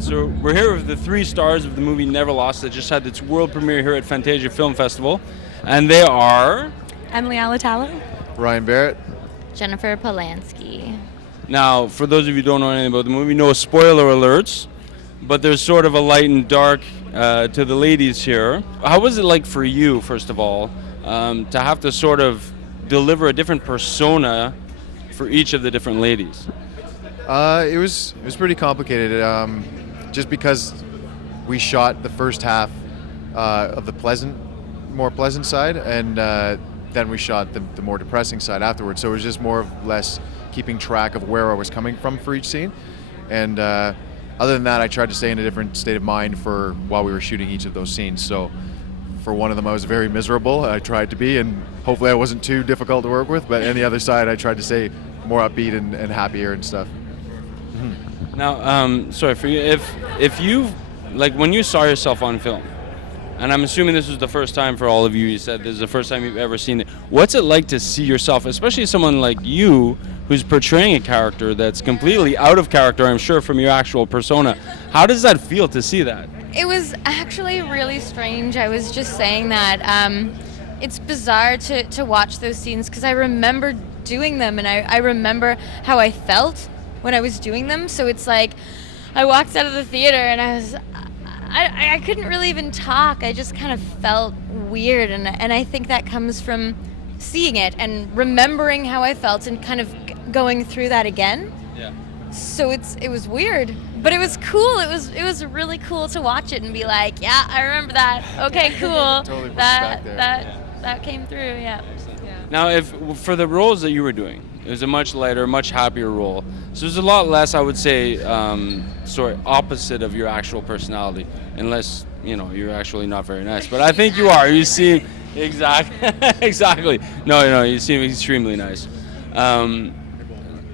right, so we're here with the 3 stars of the movie Neverlost that just had its world premiere here at Fantasia Film Festival, and they are... Emily Alatalo. Ryan Barrett. Jennifer Polansky. Now, for those of you who don't know anything about the movie, no spoiler alerts, but there's sort of a light and dark to the ladies here. How was it like for you, first of all, to have to sort of deliver a different persona for each of the different ladies? It was pretty complicated, just because we shot the first half of the more pleasant side, and then we shot the more depressing side afterwards. So it was just more or less keeping track of where I was coming from for each scene. And other than that, I tried to stay in a different state of mind for while we were shooting each of those scenes. So for one of them, I was very miserable. I tried to be, and hopefully I wasn't too difficult to work with. But on the other side, I tried to stay more upbeat and happier and stuff. Now, sorry, for you, if you, like when you saw yourself on film, and I'm assuming this was the first time for all of you, you said this is the first time you've ever seen it. What's it like to see yourself, especially someone like you, who's portraying a character that's completely out of character, I'm sure, from your actual persona? How does that feel to see that? It was actually really strange. I was just saying that it's bizarre to watch those scenes because I remember doing them, and I remember how I felt when I was doing them. So it's like I walked out of the theater and I couldn't really even talk. I just kind of felt weird, and I think that comes from seeing it and remembering how I felt and kind of going through that again. Yeah. So it was weird, but it was cool. It was really cool to watch it and be like, yeah, I remember that. Okay, cool. Totally puts it back there. That came through. Yeah. Now, if for the roles that you were doing, it was a much lighter, much happier role. So there's a lot less, I would say, opposite of your actual personality, unless, you're actually not very nice. But I think you are. You seem, exactly. No, you seem extremely nice. Yeah,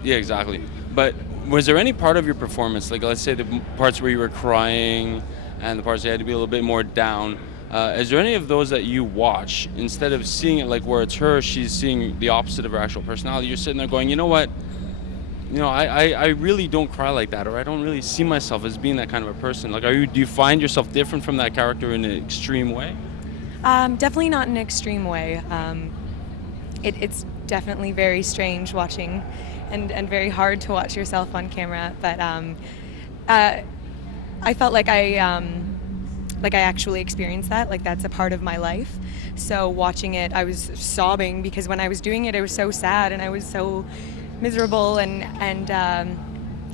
exactly. But was there any part of your performance, like let's say the parts where you were crying and the parts that you had to be a little bit more down, is there any of those that you watch, instead of seeing it like where it's her, she's seeing the opposite of her actual personality, you're sitting there going, you know what, I really don't cry like that, or I don't really see myself as being that kind of a person. Like, do you find yourself different from that character in an extreme way? Definitely not in an extreme way. It's definitely very strange watching and very hard to watch yourself on camera, but I felt like I actually experienced that, like that's a part of my life. So watching it, I was sobbing because when I was doing it, I was so sad and I was so miserable, and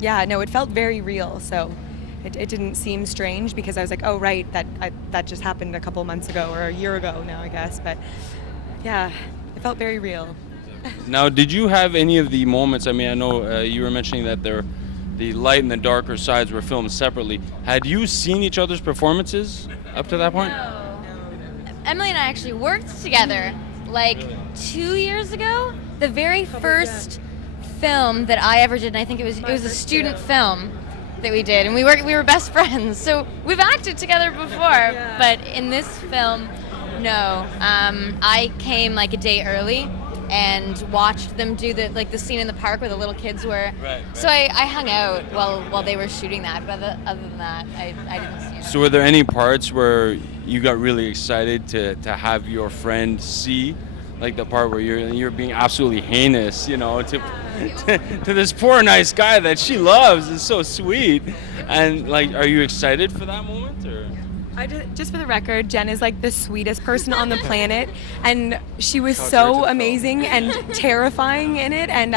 it felt very real. So it didn't seem strange because I was like, oh right, that just happened a couple months ago or a year ago now, I guess. But yeah, it felt very real. Now, did you have any of the moments, I mean, I know you were mentioning that the light and the darker sides were filmed separately. Had you seen each other's performances up to that point? No. Emily and I actually worked together like 2 years ago. The very first film that I ever did, and I think it was a student film that we did, and we were best friends. So we've acted together before, but in this film, no. I came like a day early and watched them do the scene in the park where the little kids were. Right. So I hung out while they were shooting that, but other than that, I didn't see it. So were there any parts where you got really excited to have your friend see, like the part where you're being absolutely heinous, to this poor nice guy that she loves, is so sweet, and like, are you excited for that moment, or? Just for the record, Jen is like the sweetest person on the planet, and she was so amazing and terrifying in it, and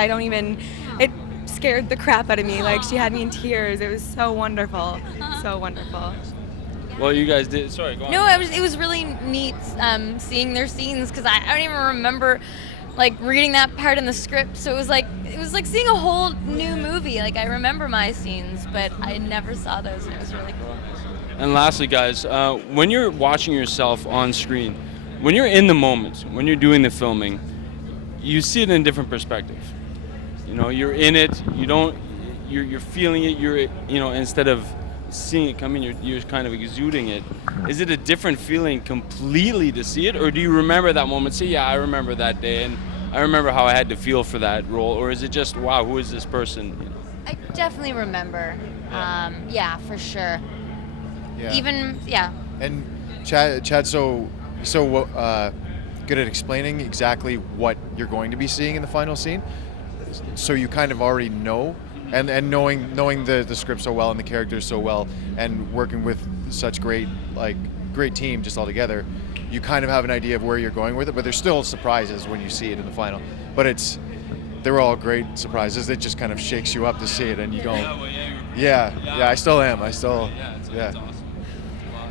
it scared the crap out of me. Like, she had me in tears. It was so wonderful. So wonderful. Well, you guys did, sorry, go on. No, it was really neat seeing their scenes, because I don't even remember like reading that part in the script, so it was like seeing a whole new movie. Like, I remember my scenes, but I never saw those, and it was really cool. And lastly, guys, when you're watching yourself on screen, when you're in the moment, when you're doing the filming, you see it in a different perspective. You're in it. You're feeling it. Instead of seeing it come in, you're kind of exuding it. Is it a different feeling completely to see it, or do you remember that moment? Say, yeah, I remember that day, and I remember how I had to feel for that role, or is it just, wow, who is this person? I definitely remember. Yeah, for sure. Yeah. Even, yeah. And Chad's so good at explaining exactly what you're going to be seeing in the final scene, so you kind of already know, and knowing the script so well and the characters so well, and working with such great team just all together, you kind of have an idea of where you're going with it. But there's still surprises when you see it in the final. But they're all great surprises. It just kind of shakes you up to see it, and you go, yeah, I still am. It's awesome.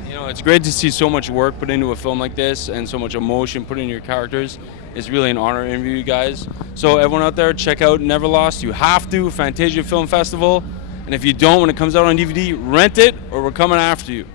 Well, it's great to see so much work put into a film like this and so much emotion put into your characters. It's really an honor to interview you guys. So everyone out there, check out Neverlost. You have to. Fantasia Film Festival. And if you don't, when it comes out on DVD, rent it, or we're coming after you.